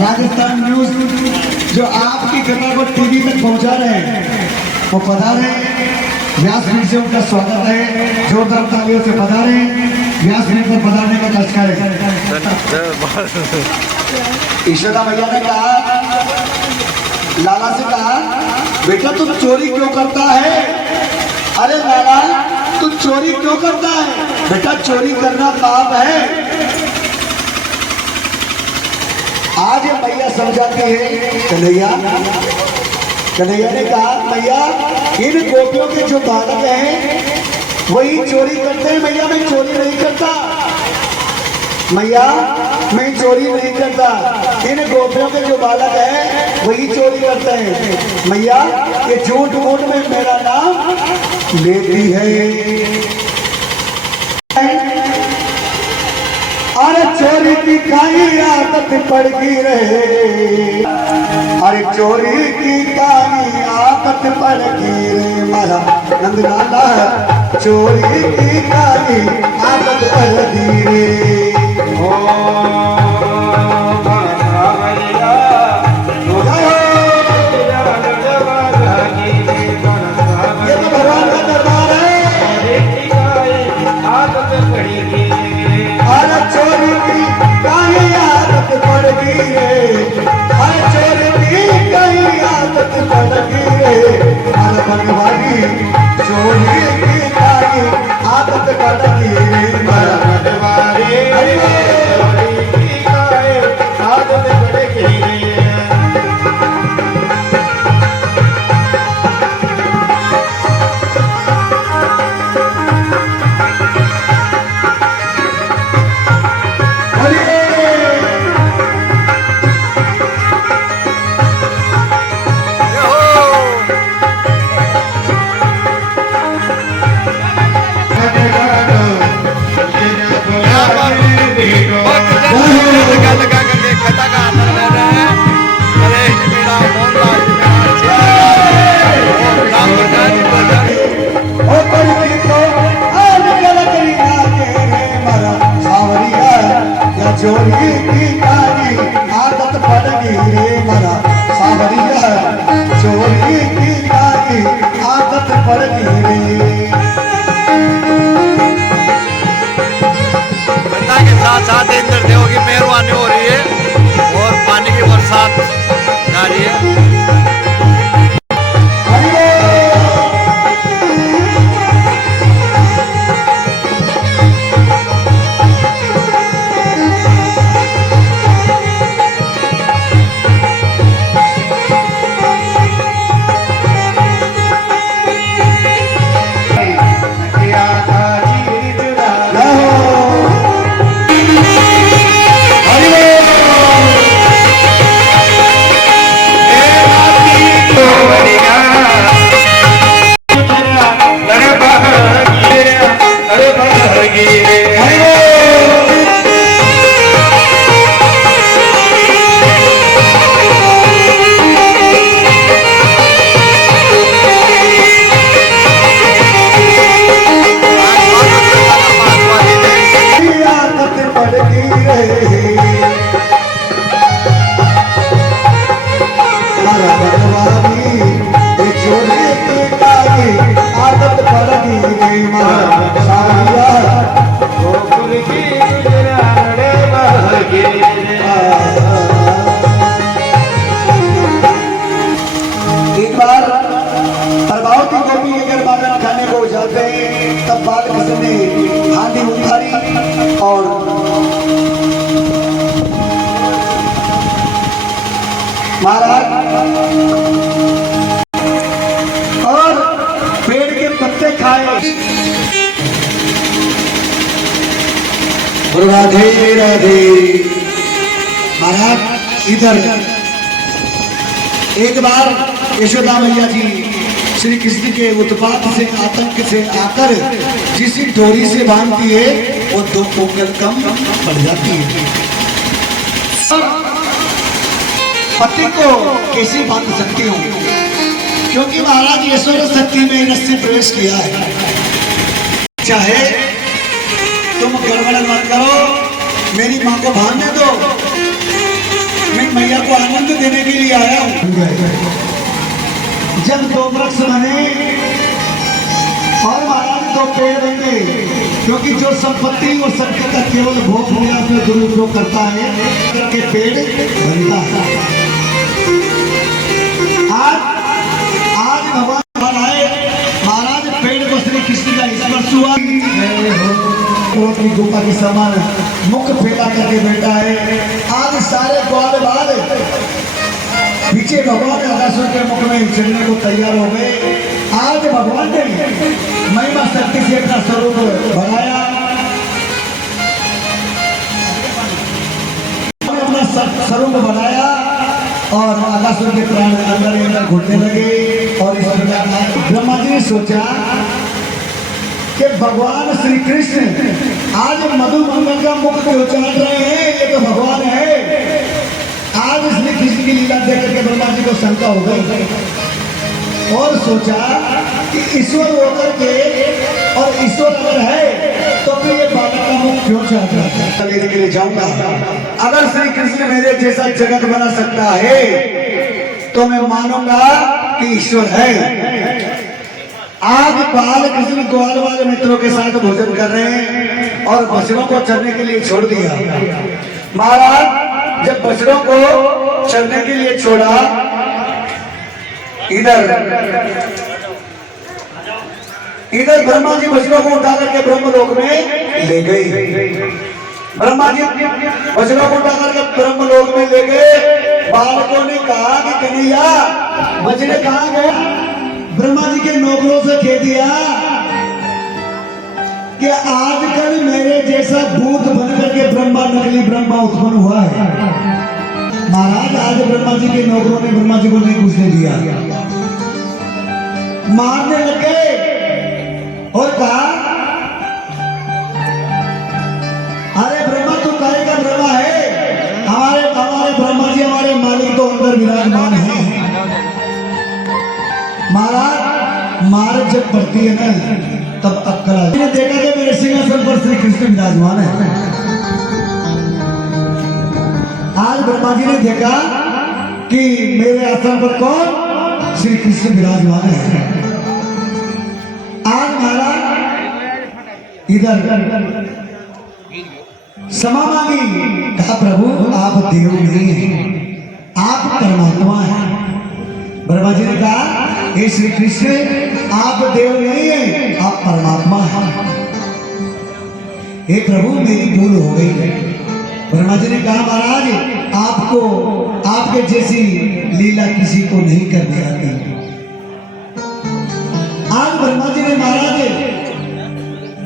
Rajasthan news जो आपकी कथा को टीवी तक पहुंचा रहे हैं वो पधारे। व्यासपीठ से उनका स्वागत है, जोरदार तालियों से पधारे। व्यासपीठ पर पधारने का कष्ट करें। ईश्वरा भैया ने कहा, लाला से कहा, बेटा तू चोरी क्यों करता है? अरे लाला तू चोरी क्यों करता है? बेटा चोरी करना पाप है। आज मैया समझाती है कन्हैया। कन्हैया ने कहा, मैया इन गोपियों के जो बालक हैं वही चोरी करते हैं। मैया मैं चोरी नहीं करता, मैया मैं चोरी नहीं करता। इन गोपियों के जो बालक हैं वही चोरी करते हैं। मैया ये झूठ मूठ में मेरा नाम लेती है। अरे चोरी की काई आदत पड़ गई रहे, अरे चोरी की काई आदत पड़ गई रे मारा नंदलाला। चोरी की काई आदत पड़ गई रे। चोरी की काई आदत पड़ गई रे मारा नंदवारी। चोरी की काई आदत पड़ गई रे। चोरी की काई आदत पड़ गई रे मारा सावरिया। चोरी की काई आदत पड़ गई रे। गंगा के साथ साथ इंद्र देव की मेहरबानी हो रही है और पानी की बरसात जारी है। एक बार प्रभावती गोपी अगर बालन खाने को जाते हैं तब बालकृष्ण ने हाथी उखाड़ी और महाराज और पेड़ के पत्ते खाए। राधे राधे। महाराज इधर एक बार यशोदा मैया जी श्री कृष्ण के उत्पात से आतंक से आकर जिस डोरी से बांधती है वो 2 कोकल कम पड़ जाती है। पति को कैसे बांध सकती हूँ? क्योंकि महाराज ईश्वर शक्ति में रस्सी प्रवेश किया है। चाहे तुम गड़बड़ मत करो, मेरी माँ को बांधने दो, मैं मैया को आनंद देने के लिए आया हूँ। जब दो वृक्ष बने और महाराज दो पेड़ बन गए, क्योंकि जो संपत्ति वो सबके का केवल भोग हो गया, उसमें दुरुपयोग करता है करके पेड़ बनता है। आज भगवान आए महाराज, पेड़ को श्री कृष्ण का स्पर्श हुआ, अपनी गुफा के समान मुख फैला करके बैठा है। आज सारे ग्वाल बाल पीछे भगवान आकाशुर के मुख में चढ़ने को तैयार हो गए। आज भगवान ने महिमा शक्ति से अपना स्वरूप बढ़ाया, अपना स्वरूप बढ़ाया और आकाशुर के प्राण अंदर अंदर घुटने लगे। और इस प्रकार ब्रह्मा जी ने सोचा कि भगवान श्री कृष्ण आज मधुमंगल का मुख क्यों चाट रहे हैं, ये तो भगवान है। आज श्री कृष्ण की लीला देख करके ब्रह्मा जी को शंका हो गई और सोचा कि ईश्वर होकर के और ईश्वर अगर है तो फिर ये बालक का मुख क्यों चाट रहा है। लेने के लिए जाऊंगा, अगर श्री कृष्ण मेरे जैसा जगत बना सकता है तो मैं मानूंगा कि ईश्वर है। आज बाल कृष्ण ग्वाल वाले मित्रों के साथ भोजन कर रहे हैं और बछड़ों को चरने के लिए छोड़ दिया। महाराज जब बछड़ों को चरने के लिए छोड़ा, इधर ब्रह्मा जी बछड़ों को उठा करके ब्रह्मलोक में ले गए। ब्रह्मा जी बछड़ों को उठा करके ब्रह्मलोक में ले गए। बालकों ने कहा कि कन्हैया बछड़े कहाँ गए? ब्रह्मा जी के नौकरों से कह दिया कि आजकल मेरे जैसा भूत बनकर के ब्रह्मा, नकली ब्रह्मा उत्पन्न हुआ है। महाराज आज ब्रह्मा जी के नौकरों ने ब्रह्मा जी को नहीं घुसने दिया, मारने लगे और कहा अरे ब्रह्मा तू काहे का ब्रह्मा है, हमारे ब्रह्मा जी हमारे मालिक तो अंदर विराजमान है। महाराज मार जब पड़ती है ना तब अक्कल आती है। देखा कि मेरे सिंहासन पर श्री कृष्ण विराजमान है। आज ब्रह्मा जी ने देखा कि मेरे आसन पर कौन? श्री कृष्ण विराजमान है। आज महाराज इधर क्षमा मांगी, कहा प्रभु आप देव नहीं हैं, आप परमात्मा हैं। ब्रह्मा जी ने कहा हे श्री कृष्ण आप देव नहीं है, आप परमात्मा हैं। हे प्रभु मेरी भूल हो गई है। ब्रह्मा जी ने कहा महाराज आपको आपके जैसी लीला किसी को नहीं करने आती। आज ब्रह्मा जी ने महाराज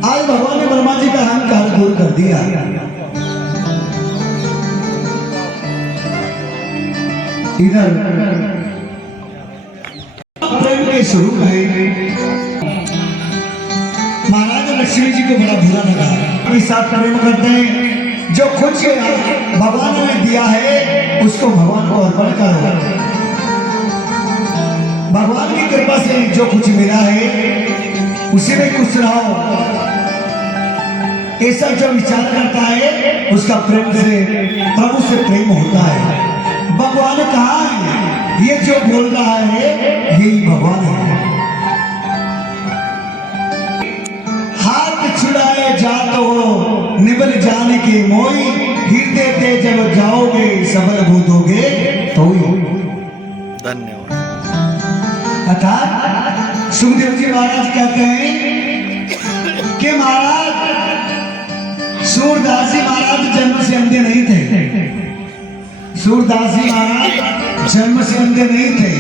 आज भगवान ने ब्रह्मा जी का अहंकार दूर कर दिया। इधर प्रेम के स्वरूप है। महाराज लक्ष्मी जी को बड़ा बुरा लगा, कोई साथ प्रेम करते हैं, जो खुद से भगवान ने दिया है उसको भगवान को अर्पण करो। भगवान की कृपा से जो कुछ मिला है उसी में खुश रहो। ऐसा जो विचार करता है उसका प्रेम से प्रभु से प्रेम होता है। भगवान कहाँ है? ये जो बोल रहा है यही भगवान है। हाथ छुड़ाए जात हो निबल जाने के मोई, हृदय ते जब जाओगे सबल बोधोगे तो धन्यवाद। अर्थात सुखदेव जी महाराज कहते हैं कि महाराज सूरदास जी महाराज जन्म से अंधे नहीं थे। सूरदास जी महाराज जन्म से अंधे नहीं थे,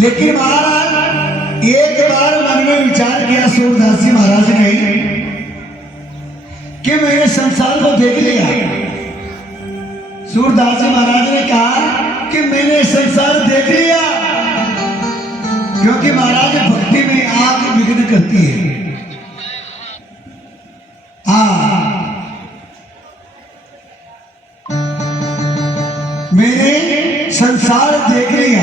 लेकिन महाराज एक बार मन में विचार किया सूरदास जी महाराज ने कि मैंने संसार को देख लिया। सूरदास जी महाराज ने कहा कि मैंने संसार देख लिया, क्योंकि महाराज भक्ति में आग विघ्न करती है। मैंने संसार देख लिया।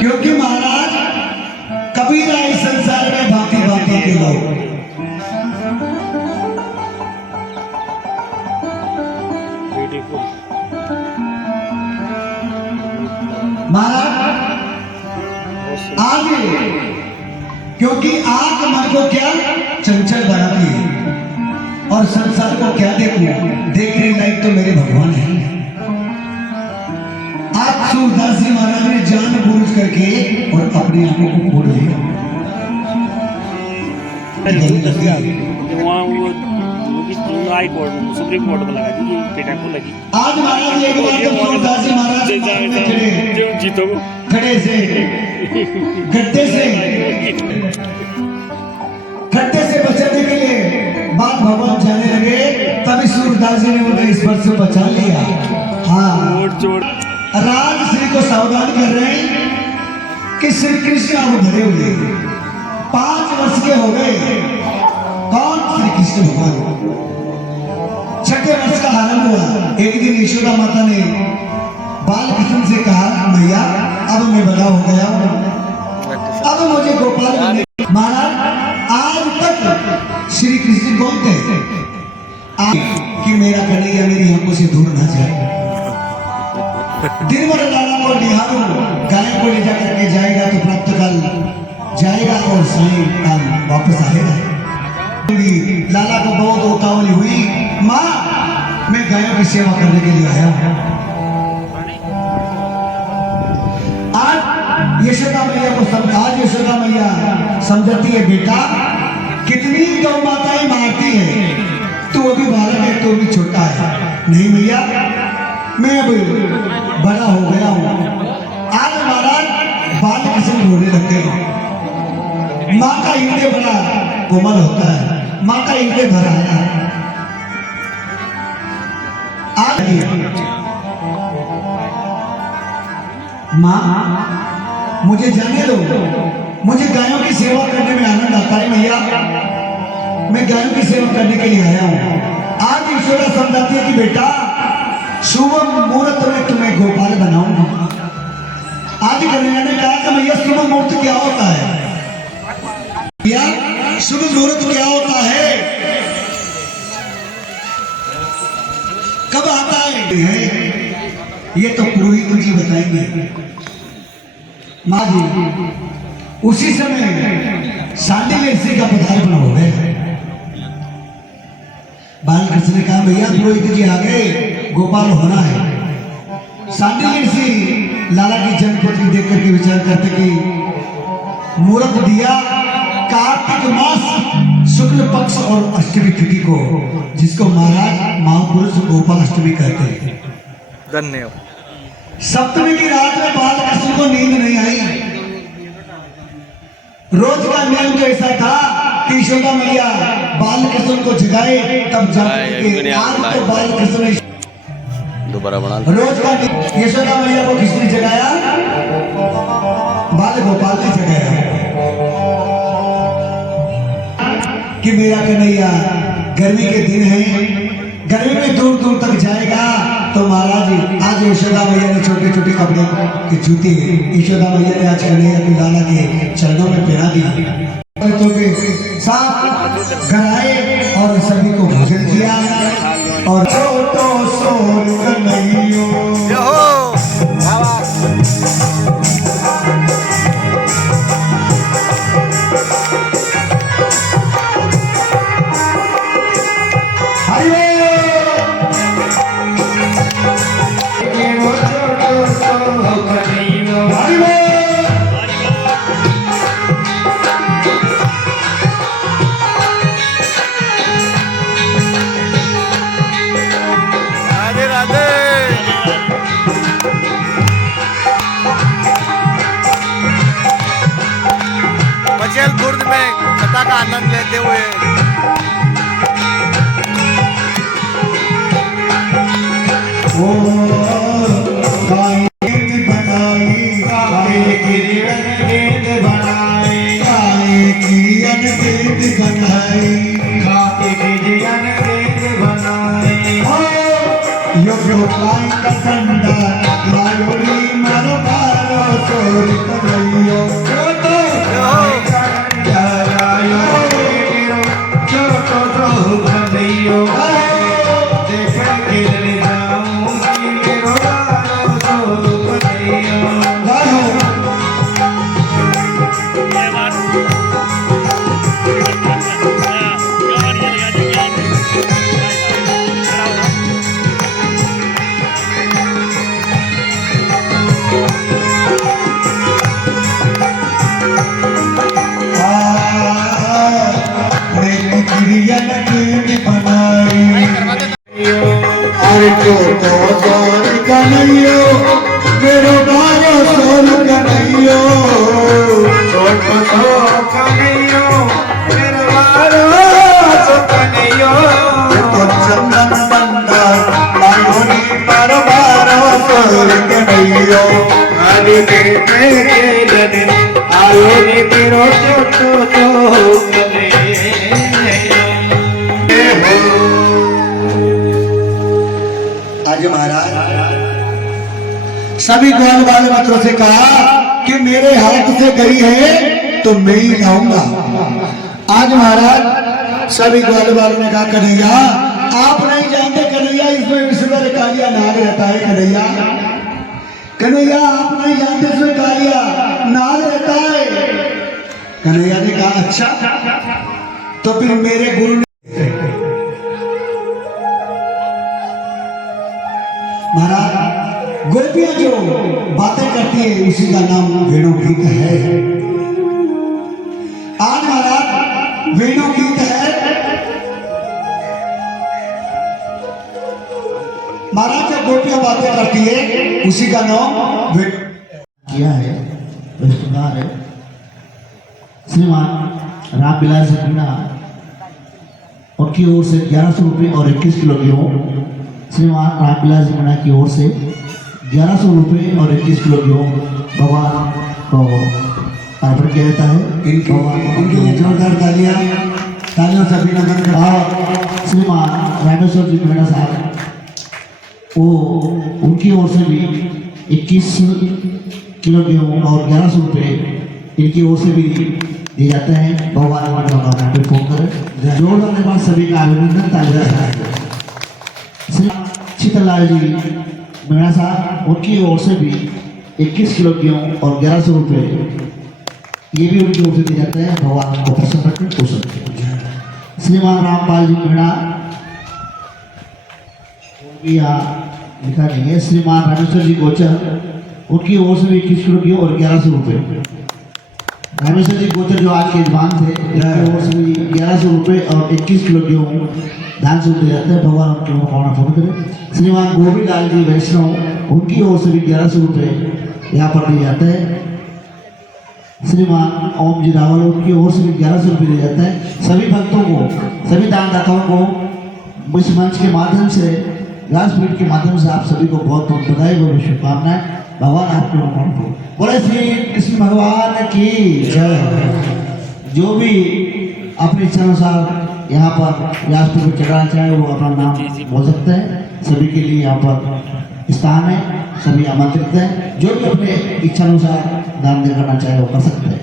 क्योंकि महाराज कबीरा इस संसार में भांति क्योंकि आंख मन को क्या चंचल बनाती है, और संसार को क्या देखूं, देखने लायक तो मेरे भगवान है। आज सूरदास जी महाराज ने जानबूझ करके और अपनी आंखों को फोड़ दिया। वहाँ वो हाई कोर्ट सुप्रीम कोर्ट में लगा दी, ये पेटा को लगी। आज महाराज एक बार तो सूरदास जी महाराज जीतो खड़े से गड्ढे से बचाने के लिए बात भवन जाने लगे, तभी सूरदास जी ने उन्हें इस वर्ष से बचा लिया। हाँ, राज श्री को सावधान कर रहे हैं कि श्री कृष्ण अब भरे हुए 5 वर्ष के हो गए। कौन? श्री कृष्ण भगवान। 6ठे वर्ष का आरंभ हुआ। एक दिन यशोदा माता ने बालकृष्ण से कहा, मैया अब मैं बड़ा हो गया हूं, अब मुझे गोपाल महाराज आज तक श्री कृष्ण कौन थे कि मेरा कन्हैया मेरी आंखों से दूर ना जाए। दिन भर लाला को निहारूं, गाय को ले जाकर के जाएगा तो प्राप्त काल जाएगा और साई काल वापस आएगा। लाला को बहुत उतावली हुई, माँ मैं गायों की सेवा करने के लिए आया हूं। आज यशोदा मैया को आज यशोदा मैया समझती है, बेटा कितनी गौ माताएं मारती है, तू अभी बालक है, तू अभी छोटा है। नहीं मैया, मैं अभी बड़ा हो गया हूं। आज महाराज बालकृष्ण रोने लग गए। माँ का हृदय बड़ा कोमल होता है, माँ का हृदय भरा है। आज माँ मुझे जाने दो, मुझे गायों की सेवा करने में आनंद आता है मैया, मैं गायों की सेवा करने के लिए आया हूं। आज ईश्वरा समझाती है कि बेटा शुभ मुहूर्त में तुम्हें गोपाल बनाऊंगा। आज कन्हैया ने कहा कि भैया शुभ मुहूर्त क्या होता है, भैया शुभ मुहूर्त क्या होता है, कब आता है? ये तो पुरोहित जी बताएंगे। माँ जी उसी समय सांडिल्य ऋषि का पदार्पण हो गए। बालकृष्ण ने कहा, भैया पुरोहित जी आ गए, गोपाल होना है। सांडिल्य ऋषि लाला की जन्मपत्री देख करके विचार करते कि मुहूर्त दिया कार्तिक मास शुक्ल पक्ष और अष्टमी तिथि को, जिसको महाराज महापुरुष गोपाल अष्टमी कहते हैं। धन्यवाद। सप्तमी की रात में बालकृष्ण को नींद नहीं आई। रोज का नियम तो ऐसा था कि यशोदा मैया बालकृष्ण को जगाए तब जाके। आज तो बालकृष्ण ने दोबारा बना रोज का यशोदा मैया को किसने जगाया? बाल गोपाल ने जगाया कि मेरा कन्हैया गर्मी के दिन है, गर्मी में दूर दूर तक जाएगा। तो महाराज आज यशोदा मैया ने छोटे छोटे कपड़े के जूते यशोदा मैया ने आज कन्हैया को लाला के चरणों में पहना दिया। बच्चों के साथ घर आए और सभी को भोजन किया और छोटो सोन कन्हैया खुर्द में कथा का आनंद लेते हुए छोटो सोन कन्हैयो मेरो बारो सोन कन्हैयो छोटो सोन कन्हैयो मेरो बारो सोन कन्हैयो तो चंदन बंदा लायोनी बारो बारो सोन कन्हैयो आली के मेरे आयोनी मेरो छोटो सोन आज महाराज सभी ग्वाल वाले मित्रों से कहा कि मेरे हाथ से गई है तो मैं ही लाऊंगा। आज महाराज सभी ग्वाल वालों ने कहा कन्हैया आप नहीं जानते कन्हैया इसमें विश्वर कालिया नाग रहता है कन्हैया कन्हैया आप नहीं जानते इसमें कालिया नाग रहता है। कन्हैया ने कहा अच्छा तो फिर मेरे गुरु ने महाराज गोपियां जो बातें करती है उसी का नाम वेणु गीत है। आज महाराज वेणु गीत है। महाराज जब गोपियां बातें करती है उसी का नाम वेणु किया है इस प्रकार है। श्रीमान रामविलास मीणा और की ओर से 1100 रुपये और 21 किलो गेहूँ श्रीमान रामविलास मीणा की ओर से 1100 रुपये और 21 किलो गेहूँ भगवान को अर्पण किया जाता है। इनके लिए जोरदार तालियां से अभिनंदन करता और श्रीमान रामेश्वर जी मीणा साहब वो उनकी ओर से भी 21 किलो गेहूँ और 1100 रुपये इनकी ओर से भी दिए जाते हैं। भगवान पे फोन करें जोरदार के बाद सभी का अभिनंदन तालियां श्री शीतललाल जी मीणा साहब उनकी ओर से भी 21 किलो गेहूँ और 1100 रुपये ये भी उनकी ओर से दिए जाते हैं। भगवान को प्रसन्न रखें खुश रखें। श्रीमान रामपाल जी मीणा यहाँ लिखा नहीं है। श्रीमान रामेश्वर जी गोचर उनकी ओर से भी 21 किलो गेहूँ और 1100 रुपये। रामेश्वर जी गोचर जो आज के जवान थे उनकी ओर से भी 1100 रुपये और 21 किलो गेहूँ दान से दिए जाते हैं। भगवान उनके पावना फोन करें। श्रीमान गोविंद लाल जी वैष्णव उनकी ओर से भी 1100 रुपये यहाँ पर दिए जाते हैं। श्रीमान ओम जी रावल उनकी ओर से भी 1100 रुपये दिए जाते हैं। सभी भक्तों को सभी दानदाताओं को इस मंच के माध्यम से व्यासपीठ के माध्यम से आप सभी को बहुत बहुत बधाई और शुभकामनाएं। भगवान आपके मनोकामना को बोले श्री कृष्ण भगवान की जय। जो भी अपनी इच्छा अनुसार यहाँ पर व्यासपीठ पर चढ़ाना चाहे वो अपना नाम बोल सकते हैं। सभी के लिए यहाँ पर स्थान है, सभी आमंत्रित हैं। जो भी अपने इच्छा अनुसार दान दे करना चाहे वो कर सकते हैं।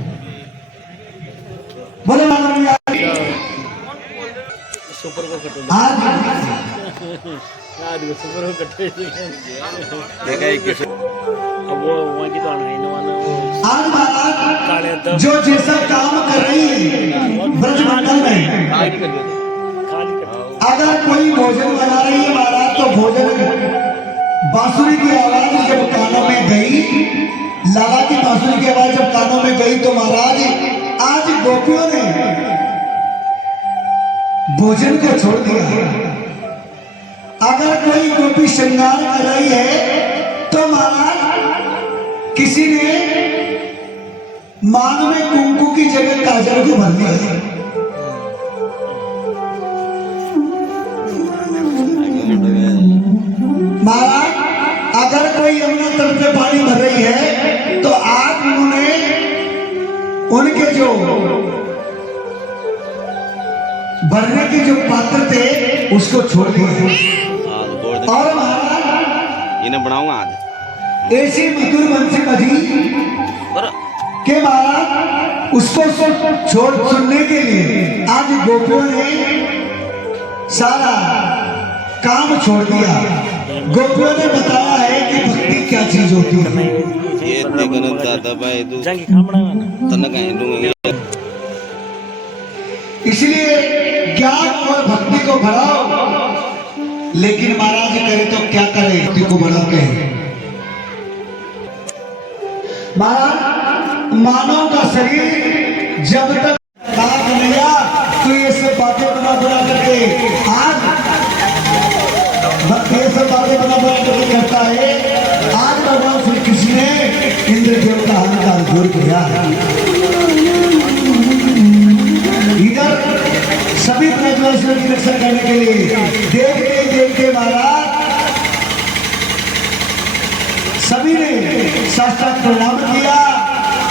बोले आज आज महाराज जो जैसा काम कर रही है ब्रजमंडल में अगर कोई भोजन बना रही है महाराज तो भोजन बांसुरी की आवाज जब कानों में गई लाला की बांसुरी की आवाज जब कानों में गई तो महाराज आज गोपियों ने भोजन को छोड़ दिया। अगर कोई गोपी श्रृंगार कर रही है तो महाराज किसी ने मांग में कुंकू की जगह काजल को भर दिया। महाराज अगर कोई यमुना तट पे पानी भर रही है तो आज उन्होंने उनके जो भरने के जो पात्र थे उसको छोड़ दिया। और महाराज इन्हें बनाऊंगा आज ऐसी मधुर बंसी बजी के महाराज उसको छोड़ सुनने के लिए आज गोपियों ने सारा काम छोड़ दिया। गोपियों ने बताया है कि भक्ति क्या चीज होती है। ये देखो दादा भाई तू तन्ना कहीं दूंगा। इसलिए ज्ञान और भक्ति को बढ़ाओ। लेकिन महाराज करे तो क्या करे भक्ति को बढ़ाते हैं। महाराज मानव का शरीर जब तक लाभ लिया तो ये सब बातें बना करके आज ये सब बातें बना करता है। आज भगवान श्री कृष्ण ने इंद्रदेव का अहंकार दूर किया। इधर सभी ब्रजवासियों की रक्षा करने के लिए देखते देखते महाराज सभी ने साष्टांग प्रणाम किया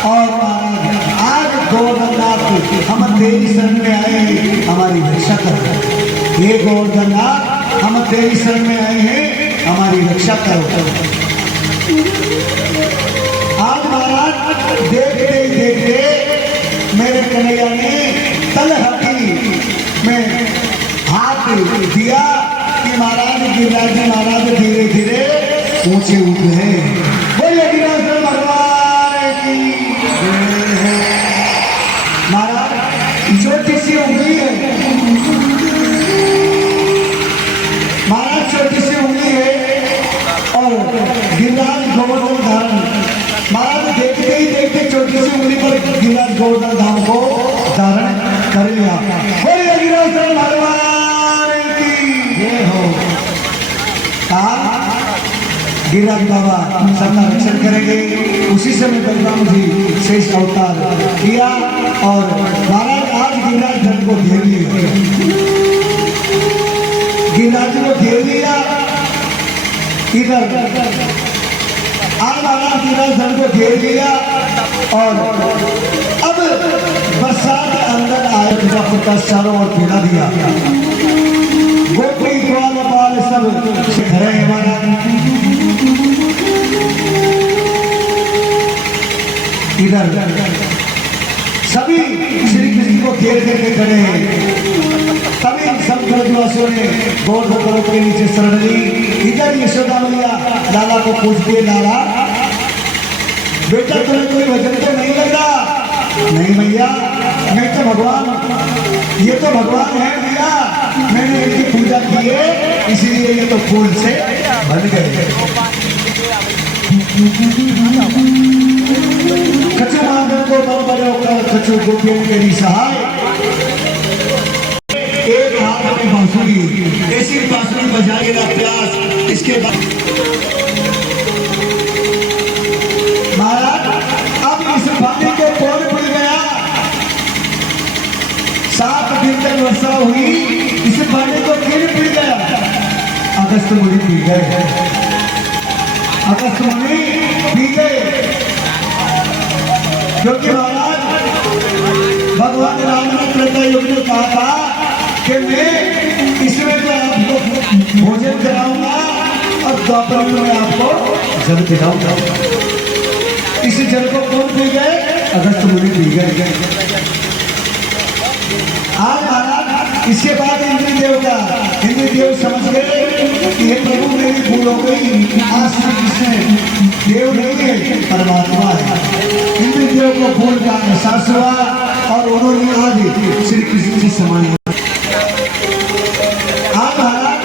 और महाराज आज गोवर्धननाथ हम तेरी शरण में आए, हमारी रक्षा करो। ये गोवर्धननाथ हम तेरी शरण में आए हैं, हमारी रक्षा करो। आज महाराज देखते ही देखते मेरे कन्हैया ने तलहटी में हाथ दिया कि महाराज गिरिराज जी महाराज धीरे धीरे ऊंचे उठे हैं। बोलिए गिरिराज भगवान की महाराज छोटी सी उंगली है, महाराज छोटी सी उंगली है और गिरिराज गोवर्धन धाम महाराज देखते ही देखते छोटी सी उंगली पर गिरिराज गोवर्धन धाम को धारण कर लिया। बोलिए गिरिराज भगवान की जय हो। कहा गिरिराज बाबा सबका रक्षण करेंगे। उसी समय बलराम जी शेष अवतार किया और महाराज आज गिरिराज धन को घेर लिया, गिरिराज को घेर लिया। इधर आज महाराज गिरिराज धन को घेर लिया और अब बरसात अंदर आए का चारों ओर पीड़ा दिया। गोपी ग्वाल बाल सब घर है महाराज। इधर सभी श्री कृष्ण को घेर करके खड़े हैं। तभी सब ब्रजवासियों ने गोवर्धन पर्वत के नीचे शरण ली। इधर यशोदा मैया लाला को पूछती है, लाला बेटा तुम्हें कोई भजन तो नहीं लगा? नहीं मैया, मैं तो भगवान, ये तो भगवान है भैया, मैंने इनकी पूजा की है इसीलिए ये तो फूल से बन गए। कच्चे मांगन को बल बड़े होकर कच्चू गोपियों के सहाय। एक हाथ में बांसुरी, ऐसी बांसुरी बजाएगा प्यास। इसके बाद महाराज अब इस पानी को कौन भूल गया? 7 दिन तक वर्षा हुई, इस पानी को क्यों पी गया? अगस्त मुनि पी गए, अगस्त मुनि पी गए क्योंकि महाराज भगवान राम ने त्रेता युग में कहा था कि मैं इसमें तो आपको भोजन कराऊंगा और द्वापर युग में आपको जल पिलाऊंगा। इस जल को कौन पी गए? अगस्त मुनि पी गए। आज महाराज इसके बाद इंद्रदेव समझ गए कि ये प्रभु मेरी भूल हो गई, आज श्री कृष्ण देव नहीं है परमात्मा है। इंद्रदेव को भूल का एहसास हुआ और उन्होंने आज श्री कृष्ण से समान। आज महाराज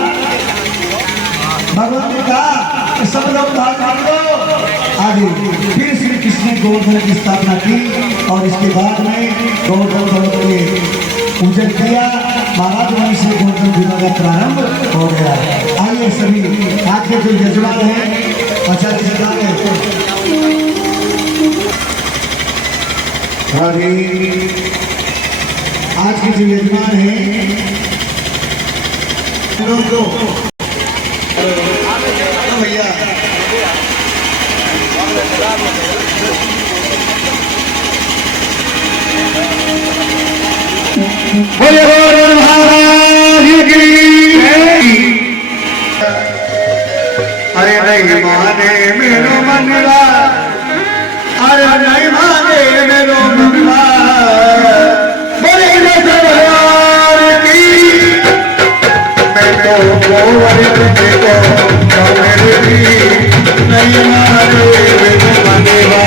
भगवान ने कहा कि सब लोग बाहर काट दो। आज फिर श्री कृष्ण ने गोवर्धन की स्थापना की और इसके बाद में गोवर्धन पर्वत के पूजन किया। महाराज वहीं से गोवर्धन पूजा का प्रारंभ हो गया। आइए सभी आज के जो यजमान हैं आचार्य सरकार है आज के जो यजमान हैं भैया अरे नहीं माने मेरो मनवा, अरे नहीं माने मेरो मनवा, बोले भगवान की मैं तो गोवर्धन को मेरी नहीं माने मेरो मनवा।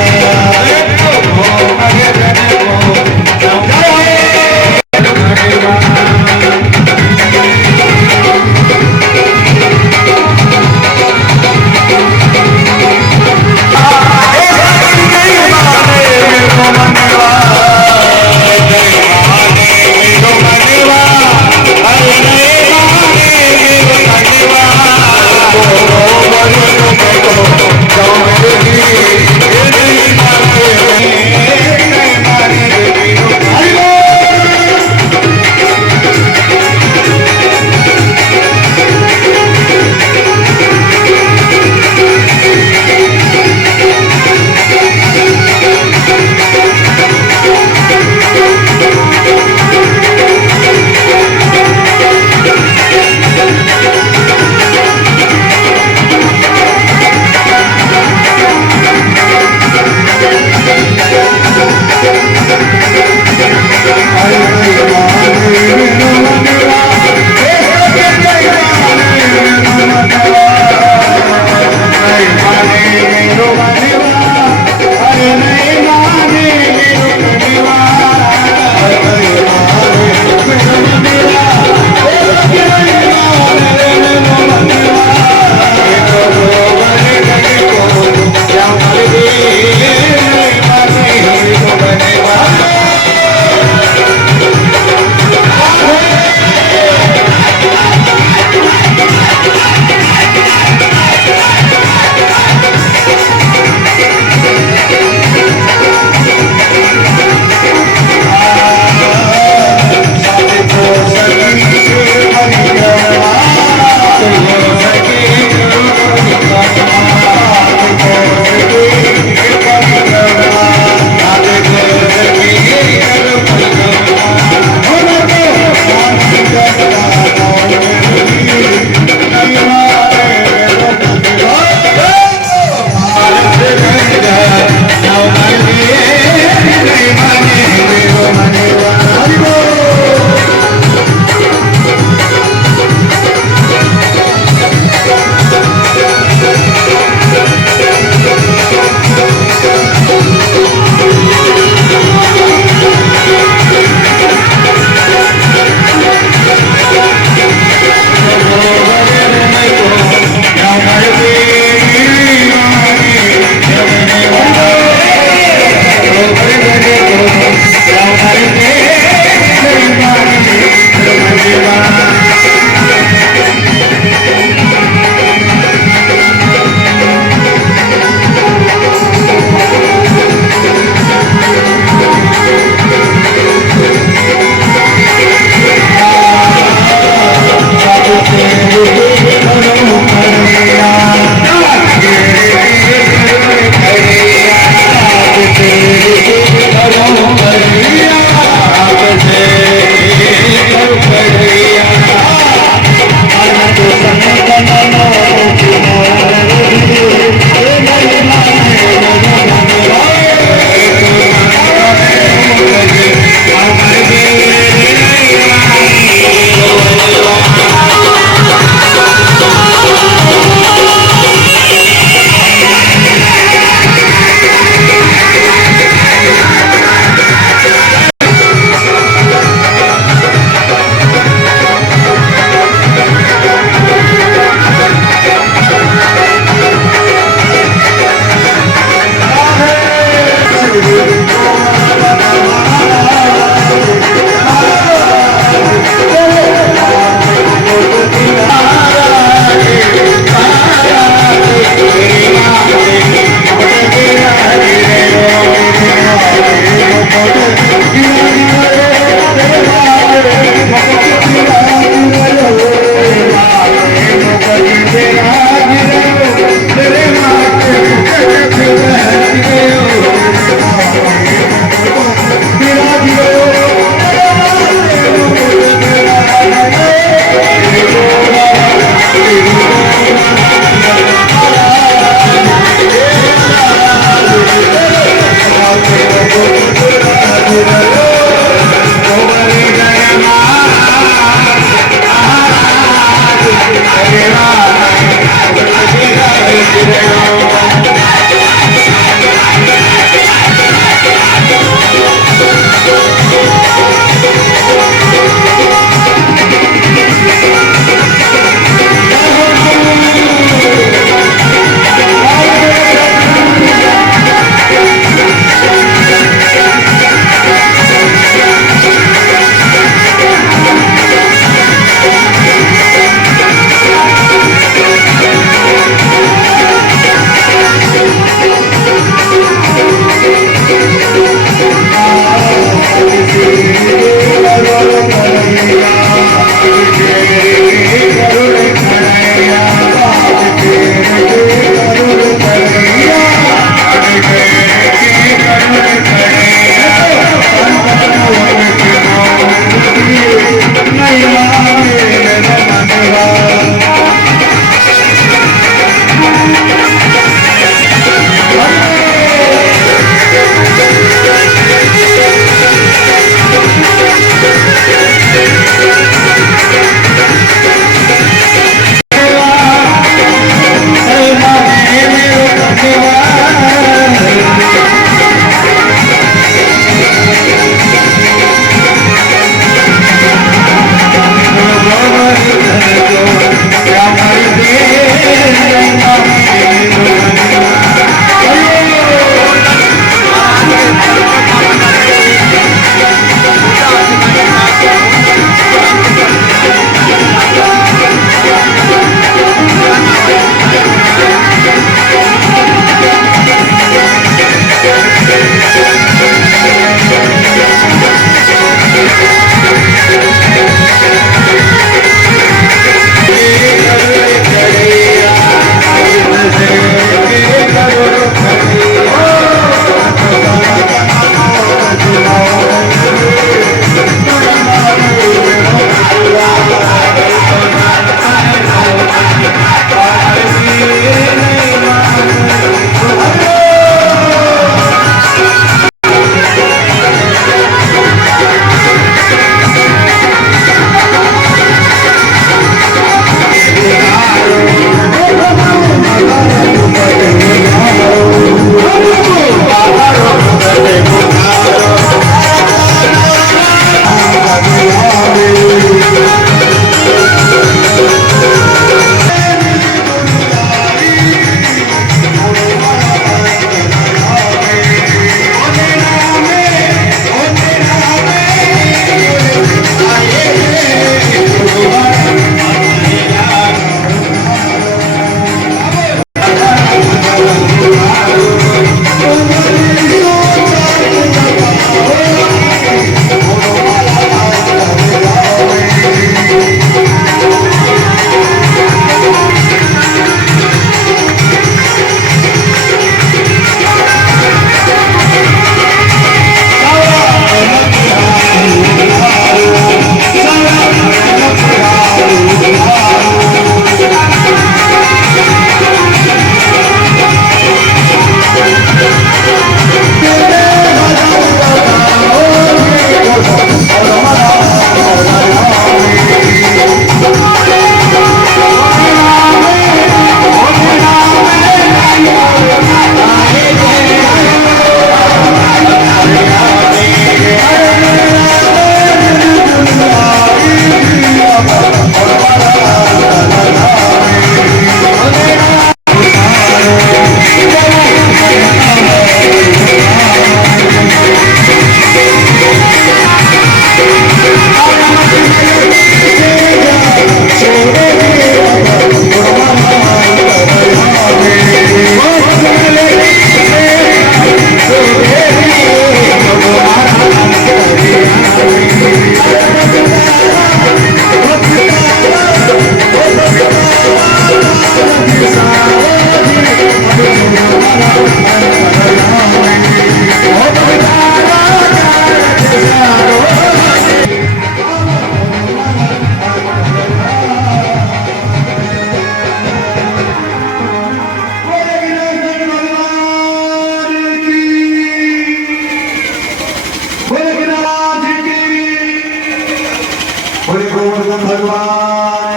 बोले गोवर्धन भगवान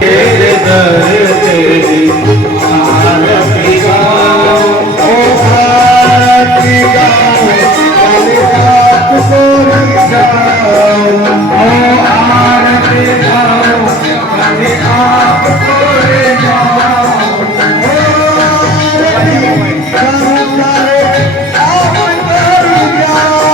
तेरे दर तेरी आरती गाओ, ओ आरती गाओ, काली रात कोरी जाओ, ओ आरती गाओ, काली रात कोरी जाओ, ओ आरती गाओ, काली रात कोरी जाओ,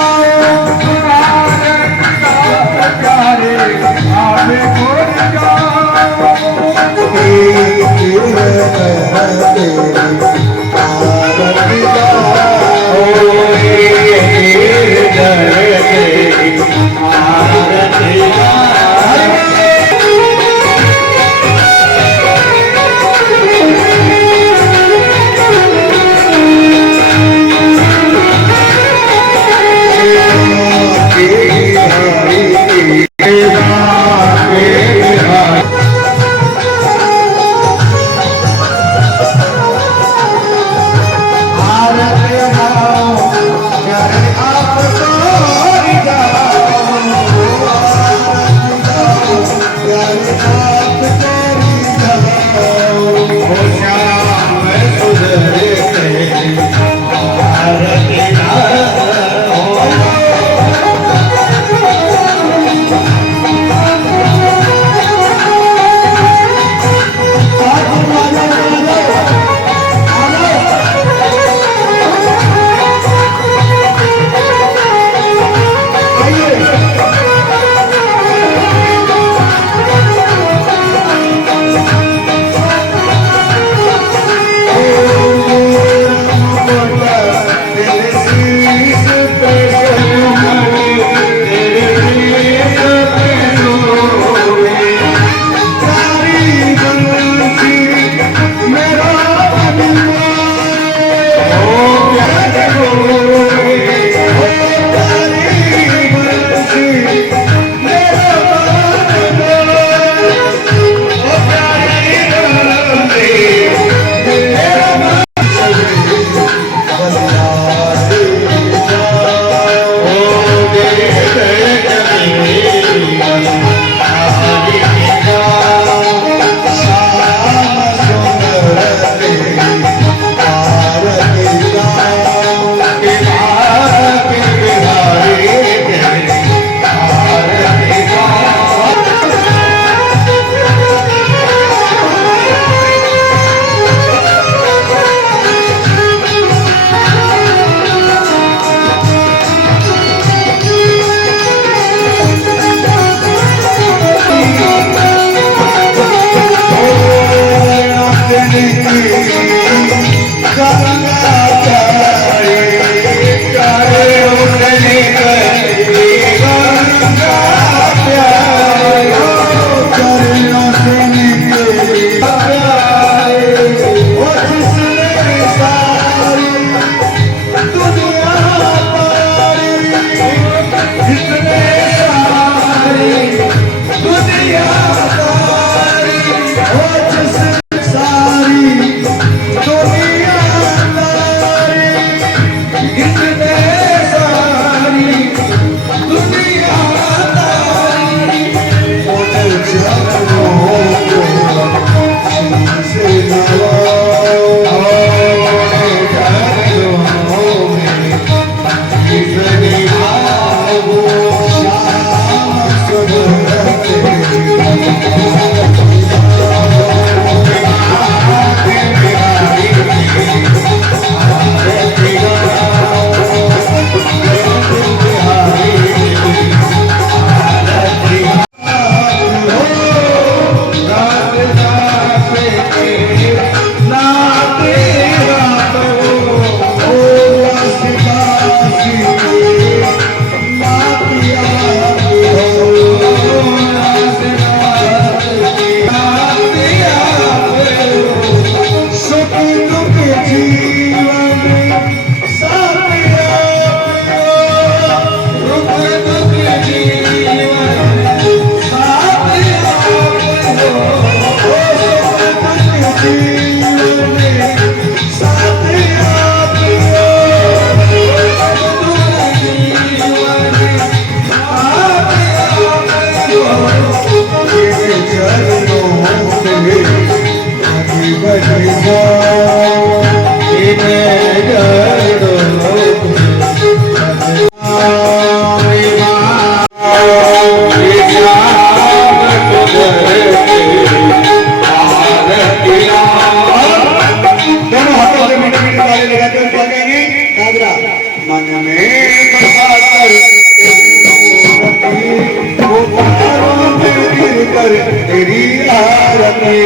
कर तेरी आरती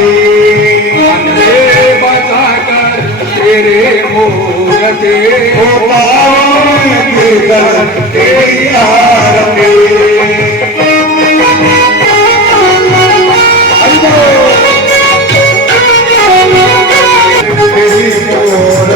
बचा कर तेरे मूर्ति ओ पाँव में गिरकर तेरी आरती तेरी मूर्ति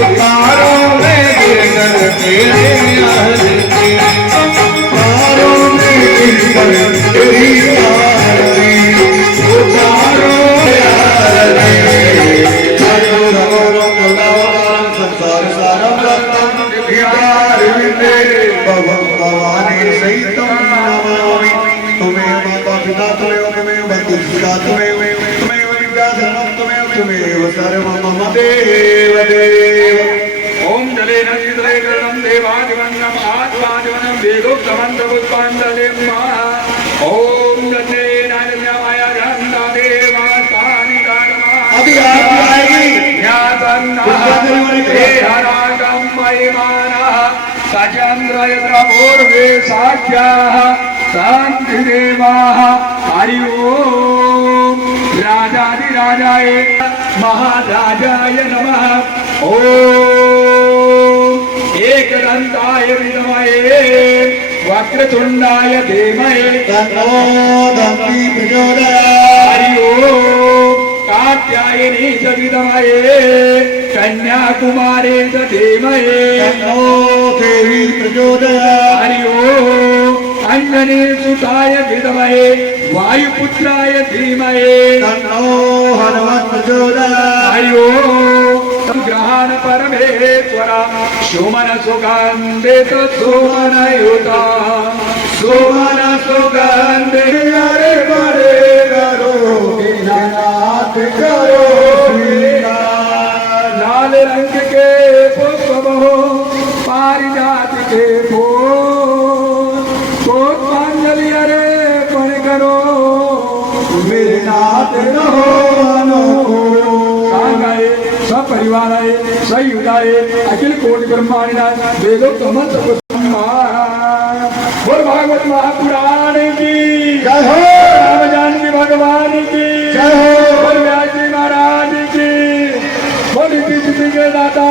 ओ पाँव में गिरकर तेरी आरती ओम जले नदीतले गणम देवादिवन्नम आत्मादिवन्नम वेदोक्तमन्त्रपुष्पाञ्जलिं ओम जले नारदमाया गन्धा देवासानि अभी आप आएगी हरागम महिमानः सचन्द्रयत्रपूर्वे साख्याः शान्तिदेवाः हरि ओम राजाधिराजाय महाराजाय नमः ओम एकदन्ताय विद्महे वक्रतुण्डाय धीमहि तन्नो दन्ती प्रचोदयात् हरि ओम कात्यायनी च विद्महे कन्याकुमारी च धीमहि तन्नो देवी प्रचोदयात् हरि ओम अंजनी सुताय विद्महे वायुपुत्राय धीमहि तन्नो हनुमत् प्रचोदयात् हरि ओम ग्रहण परमेश्वर सुमन सुगंधित सुमन युता सुमन सुगंधि अरे बड़े करो दीनानाथ करो स्वीकार। लाल रंग के पुष्प बहो पारिजात के फूल पुष्पांजलि अरे पण करो मेरे नाथ रहो सांगाए सपरिवाराय सयुगाय अखिल कोटि ब्रह्मांडाय वेदोक्त मंत्र बोल भागवत महापुराण की जय हो। राम जानकी भगवान की जय हो। बोल व्यास जी महाराज की बोल किसी के दाता